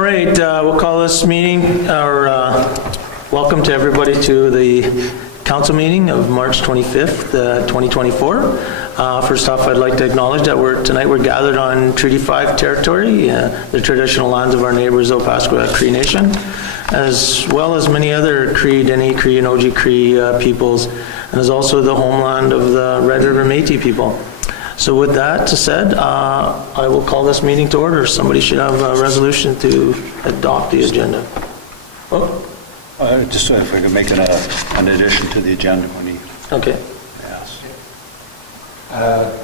All right, we'll call this meeting, or welcome to everybody to the council meeting of March 25th, 2024. First off, I'd like to acknowledge that tonight we're gathered on Treaty 5 territory, the traditional lands of our neighbors, Opaskwayak Cree Nation, as well as many other Cree, Dene Cree, and Oji Cree peoples, and is also the homeland of the Red River Métis people. So with that said, I will call this meeting to order. Somebody should have a resolution to adopt the agenda. Oh. Just if we can make an addition to the agenda when he Okay. asks.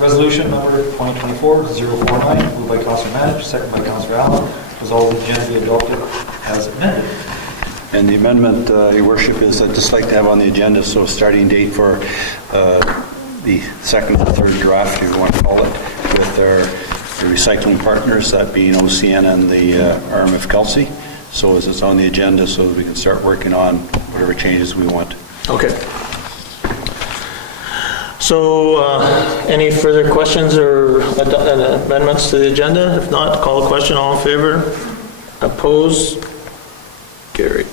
Resolution number 2024-049, moved by Councilor Manich, second by Councilor Allen. Resolved that the agenda be adopted as amended. And the amendment, Your Worship, is I'd just like to have on the agenda, so starting date for the second or third draft, if you want to call it, with the recycling partners, that being OCN and the RMF Kelsey. So as it's on the agenda, so that we can start working on whatever changes we want. Okay. So any further questions or amendments to the agenda? If not, call a question. All in favor? Opposed? Carried.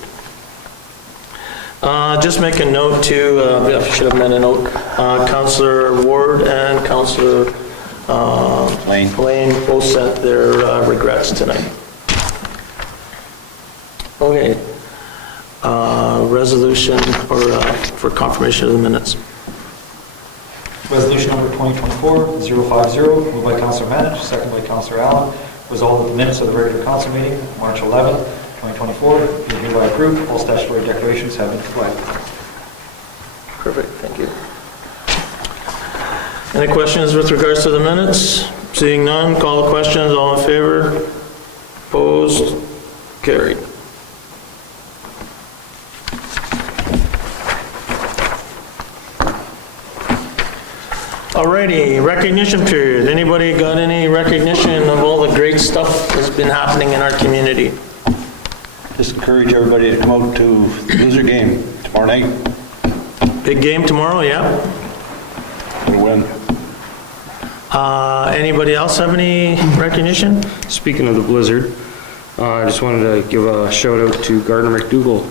Just make a note too, I should have made a note, Councillor Ward and Councillor Lane both sent their regrets tonight. Okay. Resolution for confirmation of the minutes. Resolution number 2024-050, moved by Councilor Manich, second by Councilor Allen. Resolved that the minutes of the regular council meeting, March 11th, 2024, be hereby approved. All statutory declarations have been complied with. Perfect, thank you. Any questions with regards to the minutes? Seeing none, call the questions. All in favor? Opposed? Carried. Alrighty, recognition period. Anybody got any recognition of all the great stuff that's been happening in our community? Just encourage everybody to come out to the Blizzard game tomorrow night. Big game tomorrow, yeah. We'll win. Anybody else have any recognition? Speaking of the Blizzard, I just wanted to give a shout out to Gardner McDougall.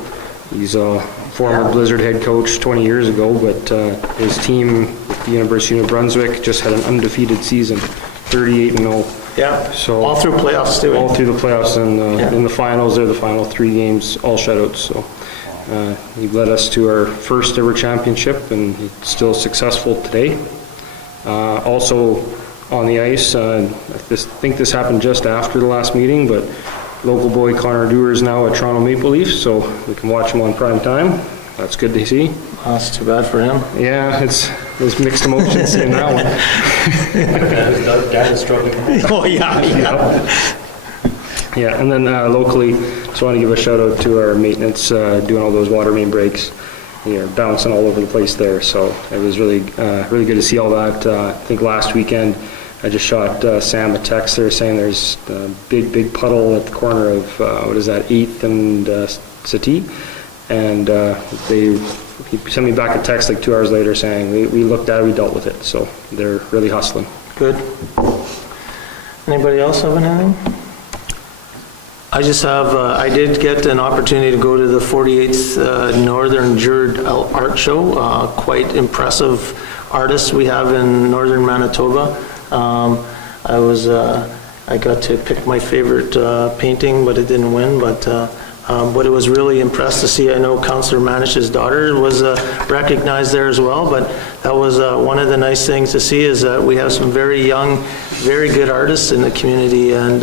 He's a former Blizzard head coach 20 years ago, but his team with the University of New Brunswick just had an undefeated season, 38-0. Yeah, so all through playoffs too. All through the playoffs, and in the finals, they're the final 3 games, all shutouts. So he led us to our first ever championship, and he's still successful today. Also on the ice, I think this happened just after the last meeting, but local boy Connor Dewar is now at Toronto Maple Leafs, so we can watch him on prime time. That's good to see. That's too bad for him. Yeah, there's mixed emotions in that one. Dad is struggling. Oh yeah. Yeah, and then locally, just want to give a shout out to our maintenance doing all those water main breaks. Bouncing all over the place there. So it was really good to see all that. I think last weekend I just shot Sam a text there saying there's a big puddle at the corner of 8th and Settee, and he sent me back a text like 2 hours later saying we looked at it, we dealt with it. So they're really hustling. Good. Anybody else have anything? I just have, I did get an opportunity to go to the 48th Northern Jurd Art Show. Quite impressive artists we have in northern Manitoba. I got to pick my favorite painting, but it didn't win. But it was really impressed to see. I know Councillor Manich's daughter was recognized there as well, but that was one of the nice things to see is that we have some very young, very good artists in the community, and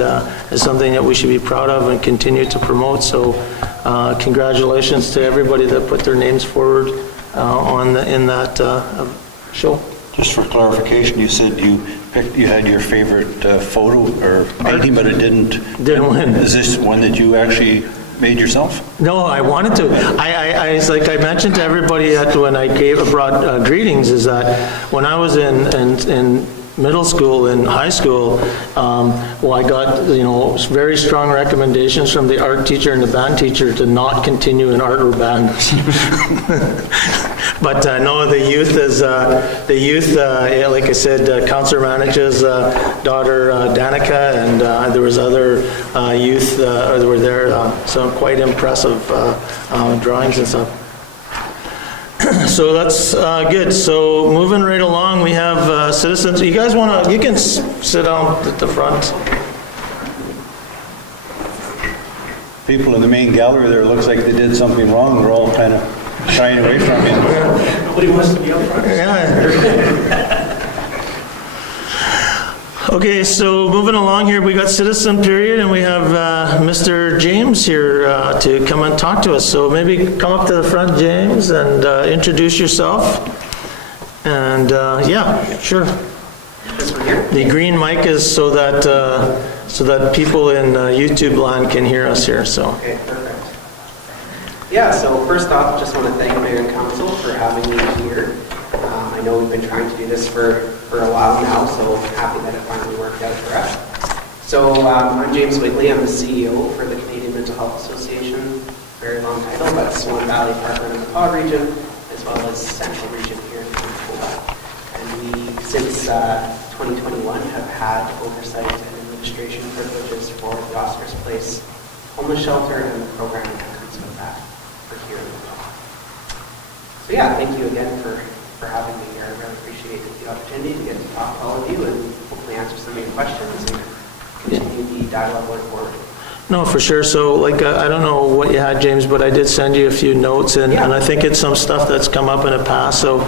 it's something that we should be proud of and continue to promote. So congratulations to everybody that put their names forward in that show. Just for clarification, you said you had your favorite photo or painting, but it didn't win. Is this one that you actually made yourself? No, I wanted to. I like I mentioned to everybody when I brought greetings is that when I was in middle school and high school, I got very strong recommendations from the art teacher and the band teacher to not continue in art or band. But I know the youth is, yeah, like I said, Councillor Manich's daughter Danica, and there was other youth that were there, some quite impressive drawings and stuff. So that's good. So moving right along, we have citizens. You guys want to, you can sit down at the front. People in the main gallery there, looks like they did something wrong. They're all kind of shying away from you. Nobody wants to be up front. Yeah. Okay, so moving along here, we got citizen period, and we have Mr. James here to come and talk to us. So maybe come up to the front, James, and introduce yourself. And yeah, sure. The green mic is so that people in YouTube land can hear us here. So. Okay, perfect. Yeah, so first off, just want to thank Mayor and Council for having me here. I know we've been trying to do this for a while now, so happy that it finally worked out for us. So I'm James Wigley. I'm the CEO for the Canadian Mental Health Association. Very long title, but Swan Valley, Parkland, and Macau region, as well as Central region here in Manitoba. And we, since 2021, have had oversight and administration privileges for the Oscars Place homeless shelter and the programming that comes with that for here in Manitoba. So yeah, thank you again for having me here. I really appreciate the opportunity to get to talk to all of you and hopefully answer some of your questions and continue the dialogue going forward. No, for sure. So, like, I don't know what you had, James, but I did send you a few notes, and I think it's some stuff that's come up in the past. So,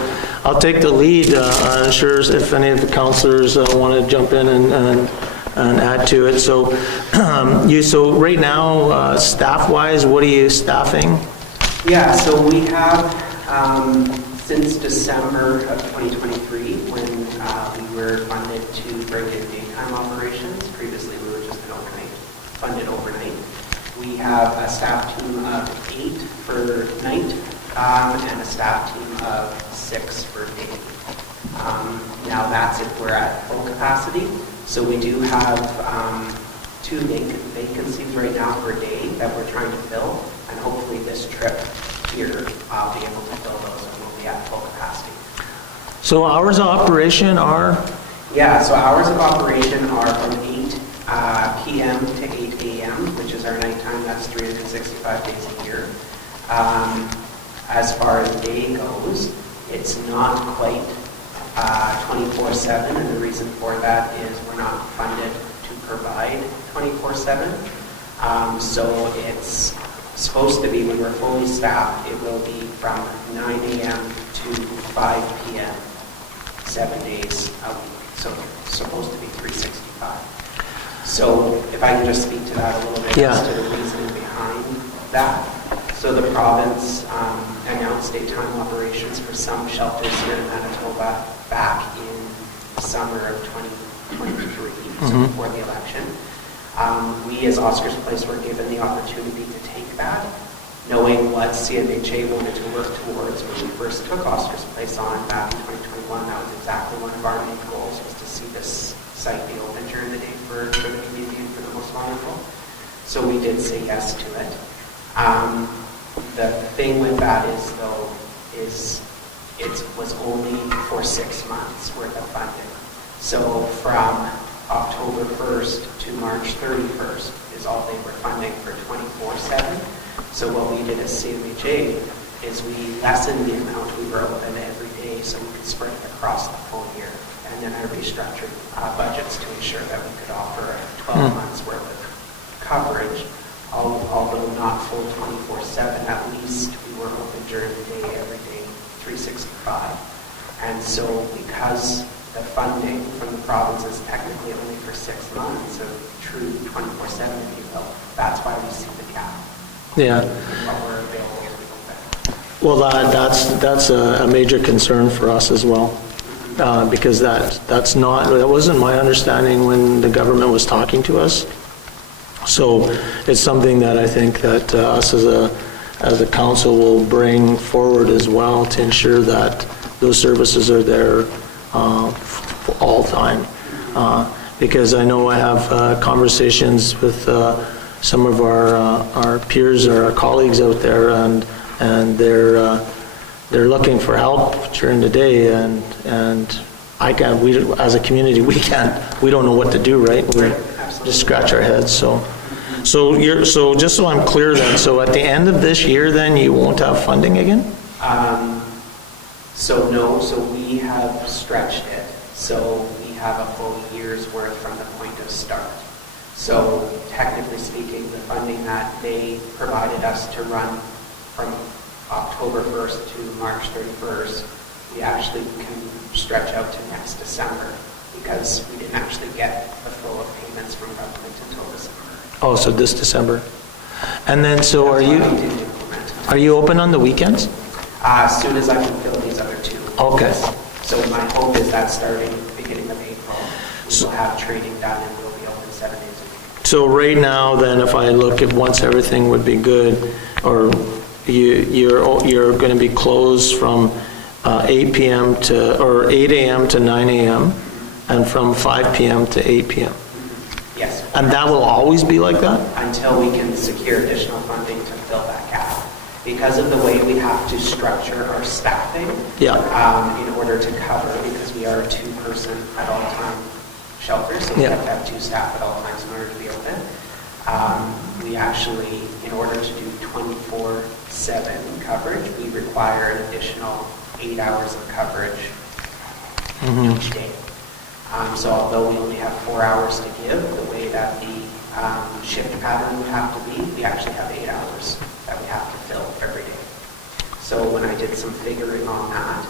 I'll take the lead. I'm sure if any of the councillors want to jump in and add to it. So, so right now, staff-wise, what are you staffing? Yeah, so we have since December of 2023, when we were funded to bring in daytime operations. Previously, we were just funded overnight. We have a staff team of 8 for night and a staff team of 6 for day. Now that's if we're at full capacity. So we do have 2 vacancies right now per day that we're trying to fill, and hopefully this trip here I'll be able to fill those and we'll be at full capacity. So hours of operation are? Yeah, so hours of operation are from 8 p.m. to 8 a.m., which is our nighttime. That's 365 days a year. As far as day goes, it's not quite 24/7, and the reason for that is we're not funded to provide 24/7. So it's supposed to be, when we're fully staffed, it will be from 9 a.m. to 5 p.m. 7 days a week. So it's supposed to be 365. So if I can just speak to that a little bit as to the reasoning behind that. So the province announced daytime operations for some shelters here in Manitoba back in the summer of 2023, so before the election. We as Oscars Place were given the opportunity to take that, knowing what CMHA wanted to work towards when we first took Oscars Place on back in 2021. That was exactly one of our main goals, was to see this site be open during the day for the community and for the most vulnerable. So we did say yes to it. The thing with that is, though, it was only for 6 months worth of funding. So from October 1st to March 31st is all they were funding for 24/7. So what we did as CMHA is we lessened the amount we were open every day so we could spread it across the whole year. And then I restructured budgets to ensure that we could offer 12 months worth of coverage, although not full 24/7. At least we were open during the day, every day, 365. And so because the funding from the province is technically only for 6 months of true 24/7, if you will, that's why we see the gap. Yeah. What we're available to open. Well, that's a major concern for us as well, because that wasn't my understanding when the government was talking to us. So it's something that I think that us as a council will bring forward as well to ensure that those services are there for all time. Because I know I have conversations with some of our peers or our colleagues out there, and they're looking for help during the day, and we, as a community, we don't know what to do, right? We just scratch our heads, so just so I'm clear then, so at the end of this year then, you won't have funding again? So we have stretched it, so we have a full year's worth from the point of start. So technically speaking, the funding that they provided us to run from October 1st to March 31st, we actually can stretch out to next December, because we didn't actually get the flow of payments from government until December. Oh, so this December. And then, so That's are why you, we didn't implement it. are you open on the weekends? As soon as I can fill these other two. Okay. So my hope is that starting beginning of April, we will have training done and we'll be open 7 days a week. So right now, then, if I look at once everything would be good, or you're going to be closed from 8 p.m. to, or 8 a.m. to 9 a.m., and from 5 p.m. to 8 p.m. Yes. And that will always be like that? Until we can secure additional funding to fill that gap. Because of the way we have to structure our staffing, in order to cover, because we are a 2-person at all time shelter, so we have to have 2 staff at all times in order to be open. We actually, in order to do 24/7 coverage, we require an additional 8 hours of coverage each day. So although we only have 4 hours to give, the way that the shift pattern would have to be, we actually have 8 hours that we have to fill every day. So when I did some figuring on that,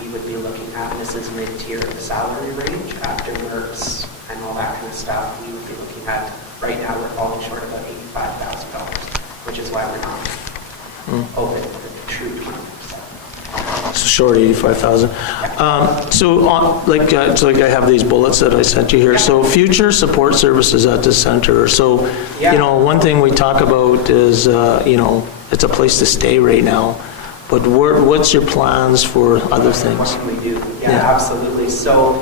we would be looking at, and this is mid-tier of the salary range, after works and all that kind of stuff, we would be looking at, right now we're falling short of about $85,000, which is why we're not open for the true 24/7. So short 85,000. So I have these bullets that I sent you here. So future support services at the center. So, one thing we talk about is, it's a place to stay right now. But what's your plans for other things? What can we do? Yeah, absolutely. So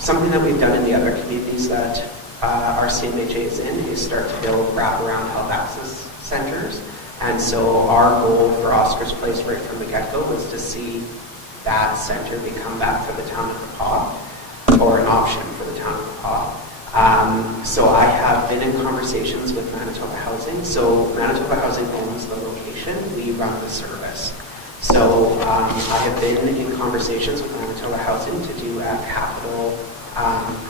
something that we've done in the other communities that our CMHA is in is start to build wraparound health access centers. And so our goal for Oscar's Place right from the get-go was to see that center become that for the town of Kapaa, or an option for the town of Kapaa. So I have been in conversations with Manitoba Housing. So Manitoba Housing owns the location, we run the service. So I have been in conversations with Manitoba Housing to do a capital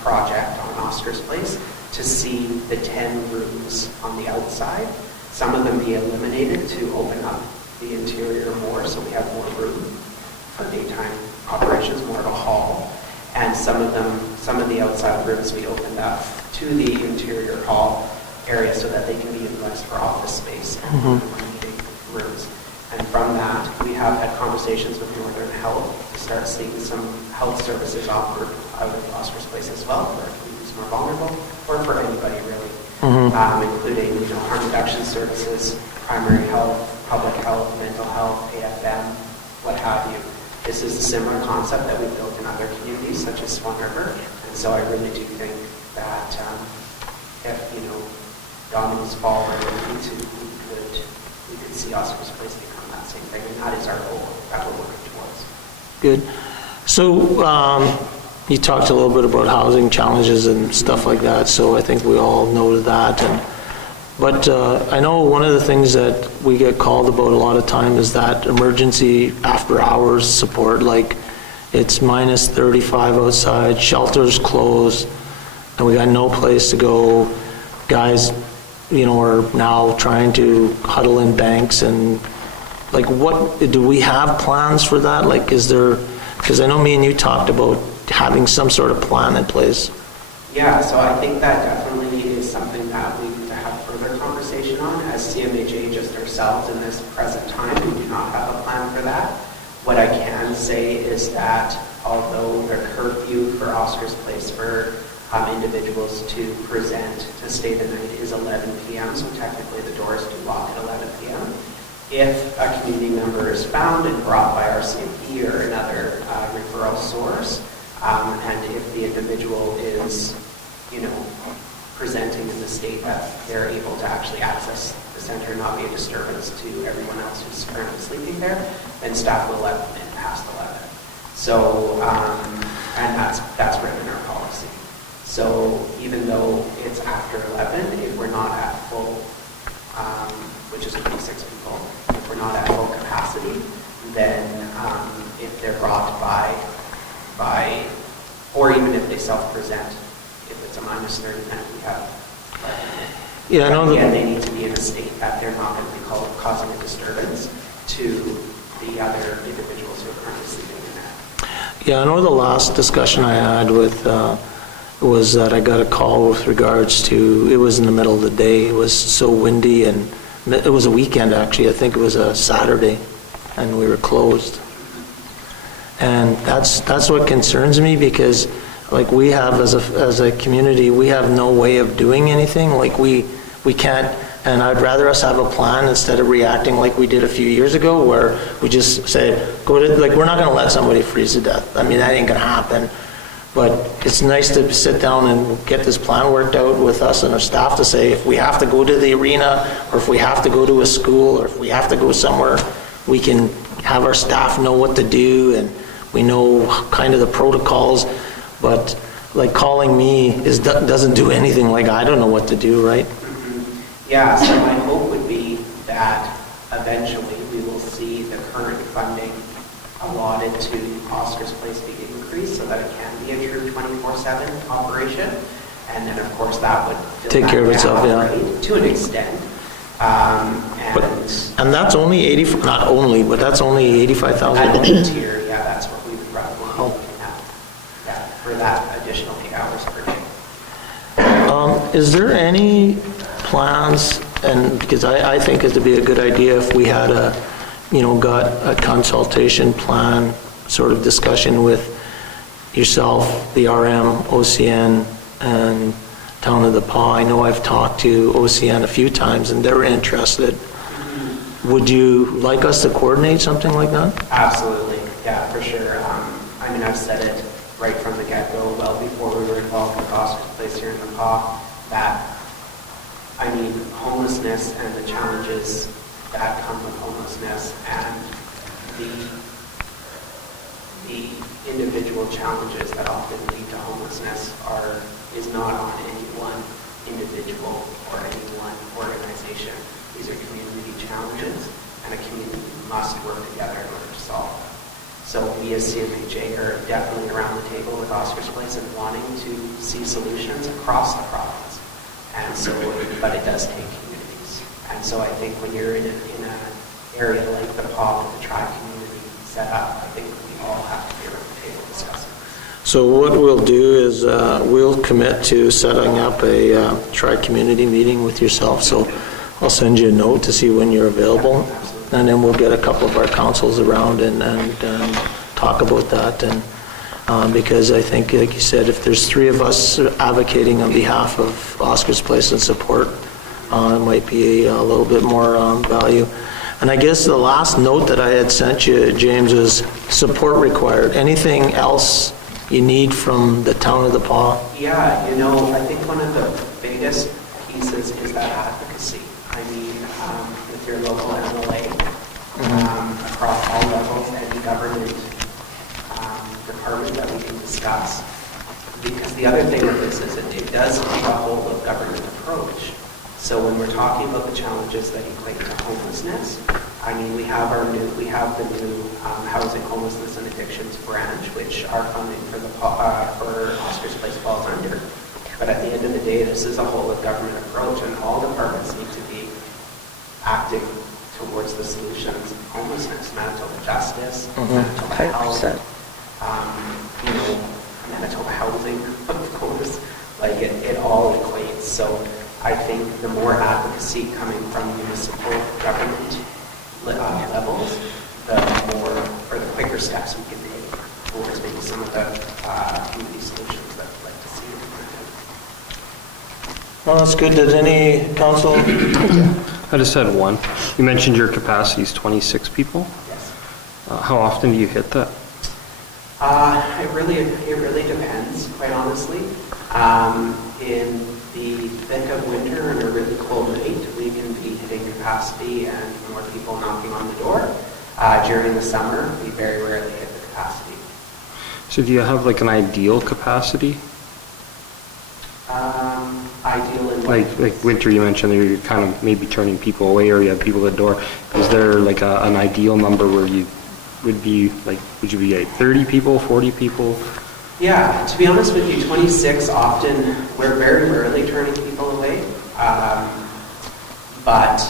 project on Oscar's Place to see the 10 rooms on the outside. Some of them be eliminated to open up the interior more, so we have more room for daytime operations, more of a hall. And some of the outside rooms we opened up to the interior hall area so that they can be utilized for office space and meeting rooms. And from that, we have had conversations with Northern Health to start seeing some health services offered out of Oscar's Place as well, for who's more vulnerable, or for anybody really. Including harm reduction services, primary health, public health, mental health, AFM, what have you. This is a similar concept that we've built in other communities such as Swan River, and so I really do think that if dominoes fall where they need to, we could see Oscar's Place become that same thing, and that is our goal that we're working towards. Good. So you talked a little bit about housing challenges and stuff like that, so I think we all know that. But I know one of the things that we get called about a lot of time is that emergency after-hours support, like it's minus 35 outside, shelters closed, and we got no place to go. Guys, are now trying to huddle in banks, and like, what do we have plans for that? Like, is there? Because I know me and you talked about having some sort of plan in place. Yeah, so I think that definitely is something that we need to have further conversation on. As CMHA, just ourselves in this present time, we do not have a plan for that. What I can say is that although the curfew for Oscar's Place for individuals to present to stay the night is 11 p.m., so technically the doors do lock at 11 p.m. If a community member is found and brought by RCMP or another referral source, and if the individual is, presenting in the state that they're able to actually access the center and not be a disturbance to everyone else who's currently sleeping there, then staff will let them in past 11. So, and that's written in our policy. So even though it's after 11, if we're not at full, which is 26 people, if we're not at full capacity, then if they're brought by, or even if they self-present, if it's a -30, then we have. Yeah, I know Again, that, they need to be in a state that they're not going to be causing a disturbance to the other individuals who are currently sleeping in there. yeah, I know the last discussion I had with, was that I got a call with regards to, it was in the middle of the day, it was so windy, and it was a weekend actually, I think it was a Saturday, and we were closed. And that's what concerns me, because like we have as a community, we have no way of doing anything, like we can't, and I'd rather us have a plan instead of reacting like we did a few years ago, where we just say, like, we're not gonna let somebody freeze to death. I mean, that ain't gonna happen. But it's nice to sit down and get this plan worked out with us and our staff to say, if we have to go to the arena, or if we have to go to a school, or if we have to go somewhere, we can have our staff know what to do, and we know kind of the protocols. But like calling me doesn't do anything, like I don't know what to do, right? Yeah, so my hope would be that eventually we will see the current funding allotted to Oscar's Place be increased so that it can be a true 24/7 operation. And then, of course, that would Take care of itself, yeah. right, to an extent. And that's only 80, not only, but that's only At the $85,000. tier, yeah, that's what we would probably be looking at. Yeah, for that additional 8 hours per day. Is there any plans, and because I think it'd be a good idea if we had got a consultation plan sort of discussion with yourself, the RM, OCN, and Town of the Paw. I know I've talked to OCN a few times and they're interested. Would you like us to coordinate something like that? Absolutely, yeah, for sure. I mean, I've said it right from the get-go, well before we were involved with Oscar's Place here in the Paw, that, I mean, homelessness and the challenges that come with homelessness and the individual challenges that often lead to homelessness is not on any one individual or any one organization. These are community challenges, and a community must work together in order to solve them. So we as CMHA are definitely around the table with Oscar's Place and wanting to see solutions across the province. And so, but it does take communities. And so I think when you're in an area like the Paw with the tribe community set up, I think we all have to be around the table discussing. So what we'll do is we'll commit to setting up a tri-community meeting with yourself. So I'll send you a note to see when you're available, and then we'll get a couple of our councils around and talk about that. And because I think, like you said, if there's 3 of us advocating on behalf of Oscar's Place and support, it might be a little bit more value. And I guess the last note that I had sent you, James, was support required. Anything else you need from the Town of the Paw? Yeah, I think one of the biggest pieces is that advocacy. I mean, with your local MLA, across all levels, any government department that we can discuss. Because the other thing with this is it does take a whole of government approach. So when we're talking about the challenges that equate to homelessness, I mean, we have the new Housing, Homelessness, and Addictions branch, which our funding for Oscar's Place falls under. But at the end of the day, this is a whole of government approach, and all departments need to be acting towards the solutions of homelessness, Manitoba Justice, Manitoba Health, Manitoba Housing, of course. Like it all equates. So I think the more advocacy coming from municipal government levels, the more, or the quicker steps we can take towards maybe some of the community solutions that we'd like to see implemented. Well, that's good. Did any council? I just had one. You mentioned your capacity is 26 people. Yes. How often do you hit that? It really depends, quite honestly. the thick of winter and a really cold night, we can be hitting capacity and more people knocking on the door. During the summer, we very rarely hit the capacity. So do you have like an ideal capacity? Ideal in Like winter, you mentioned that you're kind of maybe turning people away or you have people at the door. Is there like an ideal number where you would be like, would you be like 30 people, 40 people? Yeah, to be honest with you, 26 often, we're very rarely turning people away. But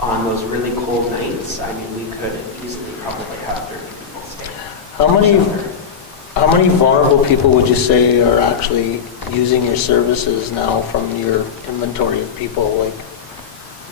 on those really cold nights, I mean, we could easily probably have 30 people stay. How many vulnerable people would you say are actually using your services now from your inventory of people? Like,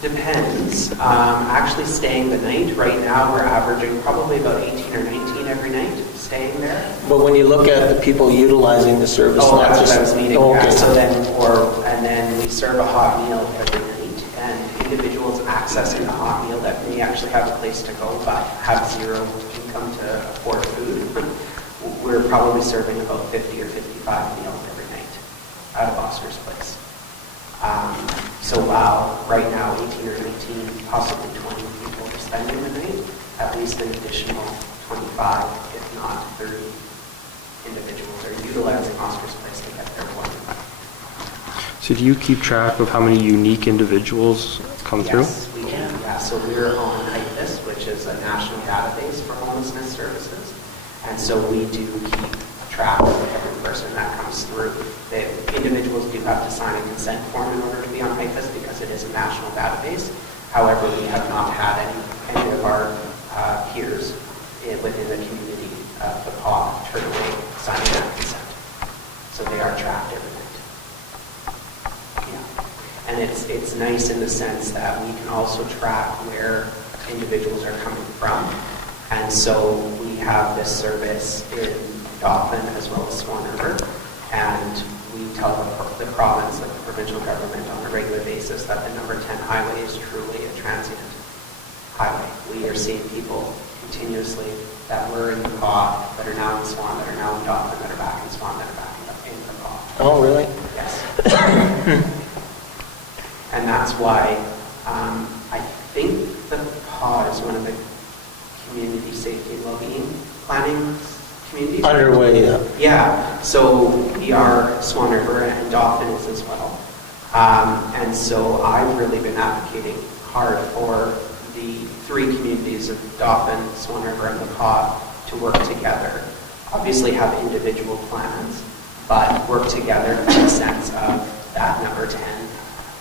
Depends. Actually staying the night, right now we're averaging probably about 18 or 19 every night staying there. but when you look at the people utilizing the service, Oh, not that's just what I was meaning. Oh, Yeah. okay. So and then we serve a hot meal every night, and individuals accessing the hot meal that may actually have a place to go but have zero income to afford food, we're probably serving about 50 or 55 meals every night out of Oscar's Place. So while right now 18 or 19, possibly 20 people are spending the night, at least an additional 25, if not 30 individuals are utilizing Oscar's Place to get their water. So do you keep track of how many unique individuals come through? Yes, we can. Yeah, so we're on HIPIS, which is a national database for homelessness services. And so we do keep track of every person that comes through. The individuals do have to sign a consent form in order to be on HIPIS because it is a national database. However, we have not had any of our peers within the community of the PAW turn away signing that consent. So they are tracked every night. Yeah. And it's nice in the sense that we can also track where individuals are coming from. And so we have this service in Dauphin as well as Swan River, and we tell the province, like the provincial government, on a regular basis that the number 10 highway is truly a transient highway. We are seeing people continuously that were in the PAW, that are now in Swan, that are now in Dauphin, that are back in Swan, that are back in the PAW. Oh, really? Yes. And that's why I think the PAW is one of the community safety and well-being planning communities. Underway, yeah. Yeah, so we are Swan River and Dauphin is as well. And so I've really been advocating hard for the three communities of Dauphin, Swan River, and the PAW to work together. Obviously have individual plans, but work together in the sense of that number 10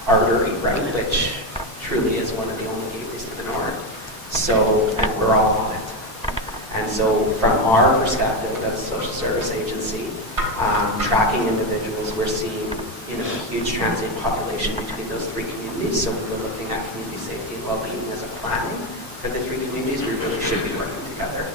artery, right, which truly is one of the only gateways to the north. So, and we're all on it. And so from our perspective as a social service agency, tracking individuals, we're seeing a huge transient population between those three communities. So when we're looking at community safety and well-being as a planning for the three communities, we really should be working together.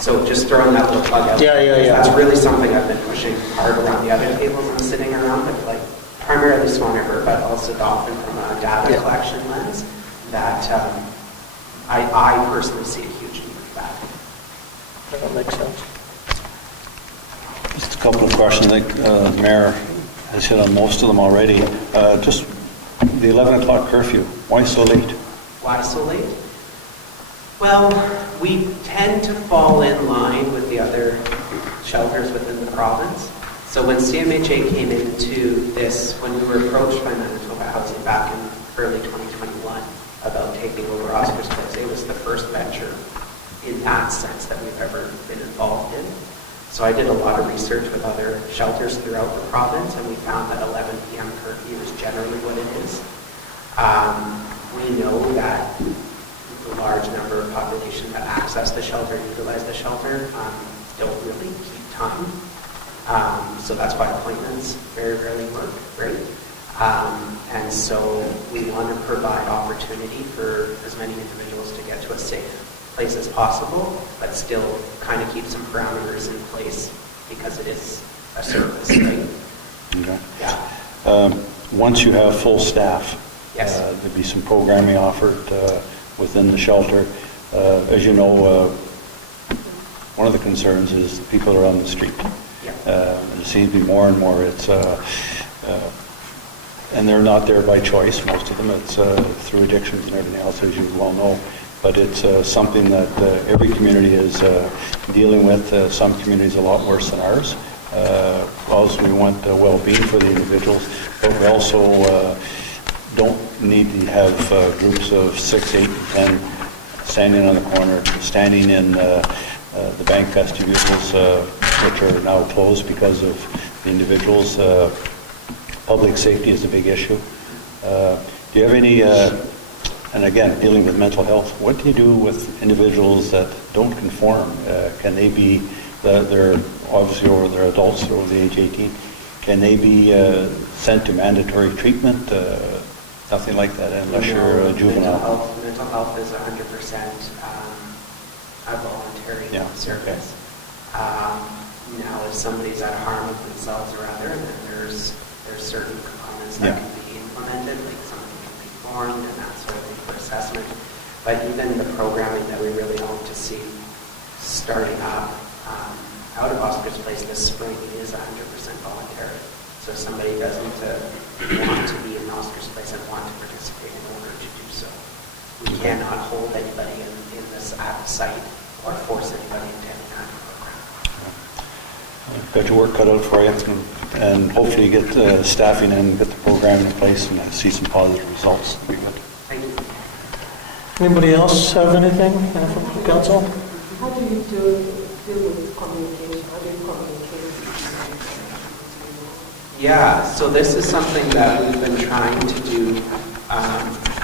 So just throwing that little plug out. Yeah. That's really something I've been pushing hard around the other tables I'm sitting around, but like primarily Swan River, but also Dauphin from a data collection lens, that I personally see a huge need for that. That makes sense. Just a couple of questions. I think the Mayor has hit on most of them already. Just the 11 o'clock curfew. Why so late? Why so late? Well, we tend to fall in line with the other shelters within the province. So when CMHA came into this, when we were approached by Manitoba Housing back in early 2021 about taking over Oscar's Place, it was the first venture in that sense that we've ever been involved in. So I did a lot of research with other shelters throughout the province, and we found that 11 p.m. curfew is generally what it is. We know that the large number of population that access the shelter, utilize the shelter, don't really keep time. So that's why appointments very rarely work, right? And so we want to provide opportunity for as many individuals to get to a safe place as possible, but still kind of keep some parameters in place because it is a service, right? Okay. Yeah. Once you have full staff, Yes. there'd be some programming offered within the shelter. As you know, one of the concerns is the people are on the street. Yeah. There seems to be more and more. It's And they're not there by choice, most of them. It's through addictions and everything else, as you well know. But it's something that every community is dealing with. Some communities a lot worse than ours. Also, we want well-being for the individuals, but we also don't need to have groups of 6, 8, 10 standing on the corner, standing in the bank vestibules, which are now closed because of the individuals. Public safety is a big issue. Do you have any, and again, dealing with mental health, what do you do with individuals that don't conform? Can they be, they're obviously over, they're adults, they're over the age 18, can they be sent to mandatory treatment? Nothing like that unless you're a juvenile. Mental health is 100% a voluntary service. Now, if somebody's at harm of themselves or other, then there's certain components that can be implemented, like something can be formed and that sort of thing for assessment. But even the programming that we really hope to see starting up out of Oscar's Place this spring is 100% voluntary. So if somebody doesn't want to be in Oscar's Place and want to participate in order to do so. We cannot hold anybody in this site or force anybody into any kind of program. Got your work cut out for you, and hopefully you get staffing and get the program in place and see some positive results. That'd be good. Thank you. Anybody else have anything from the council? How do you deal with communication? How do you communicate? Yeah, so this is something that we've been trying to do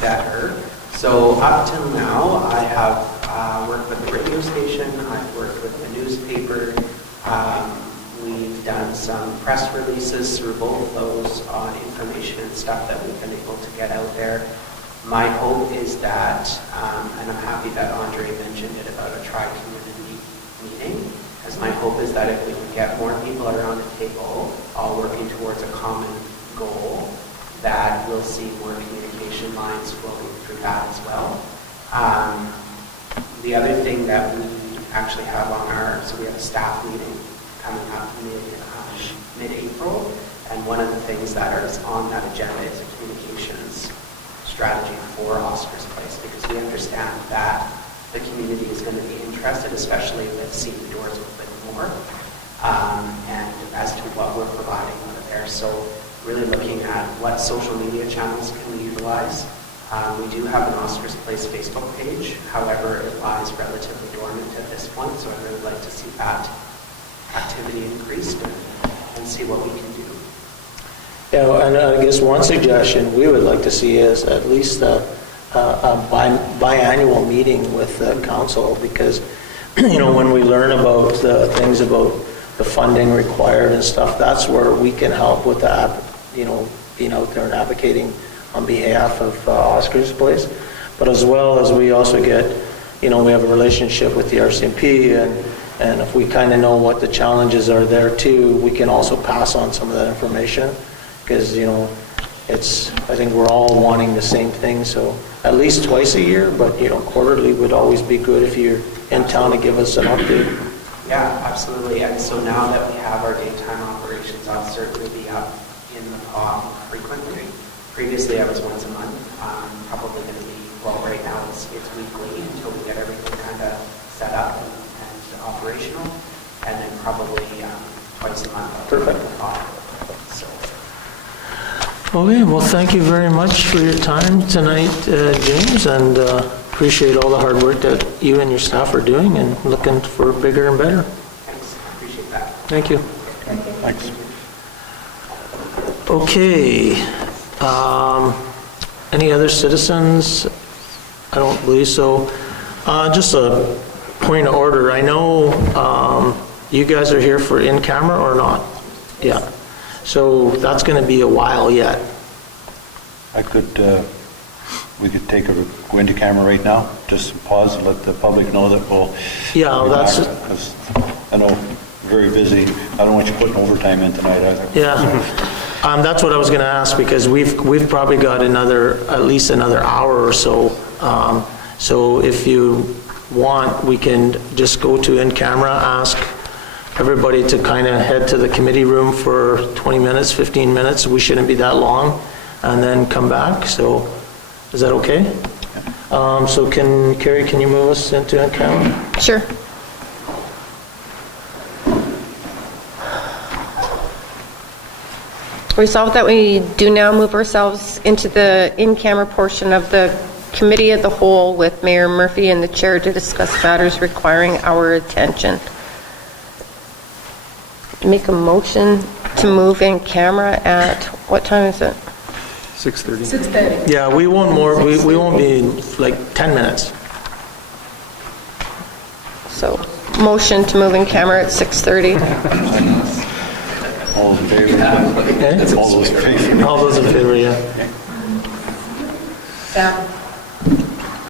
better. So up till now, I have worked with the radio station, I've worked with the newspaper, we've done some press releases through both of those on information and stuff that we've been able to get out there. My hope is that, and I'm happy that Andre mentioned it about a tri-community meeting, as my hope is that if we can get more people around the table, all working towards a common goal, that we'll see more communication lines flowing through that as well. The other thing that we actually have on so we have a staff meeting coming up mid-April, and one of the things that is on that agenda is a communications strategy for Oscar's Place, because we understand that the community is going to be interested, especially with seeing the doors open more, and as to what we're providing over there. So really looking at what social media channels can we utilize. We do have an Oscar's Place Facebook page, however, it lies relatively dormant at this point, so I'd really like to see that activity increased and see what we can do. Yeah, and I guess one suggestion we would like to see is at least a biannual meeting with the council, because when we learn about things about the funding required and stuff, that's where we can help with that, being out there and advocating on behalf of Oscar's Place. But as well as we also get, we have a relationship with the RCMP, and if we kind of know what the challenges are there too, we can also pass on some of that information, because, I think we're all wanting the same thing, so at least twice a year, but, quarterly would always be good if you're in town to give us an update. Yeah, absolutely. And so now that we have our daytime operations, I'll certainly be up in the POM frequently. Previously, I was once a month. Probably going to be, right now it's weekly until we get everything kind of set up and operational, and then probably twice a month. Perfect. So. Okay, well, thank you very much for your time tonight, James, and appreciate all the hard work that you and your staff are doing, and looking for bigger and better. Thanks. I appreciate that. Thank you. Thanks. Okay. Any other citizens? I don't believe so. Just a point of order. I know you guys are here for in camera or not? Yeah. So that's going to be a while yet. We could go into camera right now, just pause and let the public know that we'll... Yeah, that's... I know, very busy. I don't want you putting overtime in tonight either. Yeah. That's what I was going to ask, because we've probably got at least another hour or so. So if you want, we can just go to in camera, ask everybody to kind of head to the committee room for 20 minutes, 15 minutes. We shouldn't be that long, and then come back. So is that okay? So Carrie, can you move us into account? Sure. Resolved that we do now move ourselves into the in-camera portion of the Committee of the Whole with Mayor Murphy and the Chair to discuss matters requiring our attention. Make a motion to move in camera at, what time is it? 6:30. 6:30. Yeah, we won't be like 10 minutes. So, motion to move in camera at 6:30. All in favor? Okay? All those in favor? All those in favor, yeah. Sam?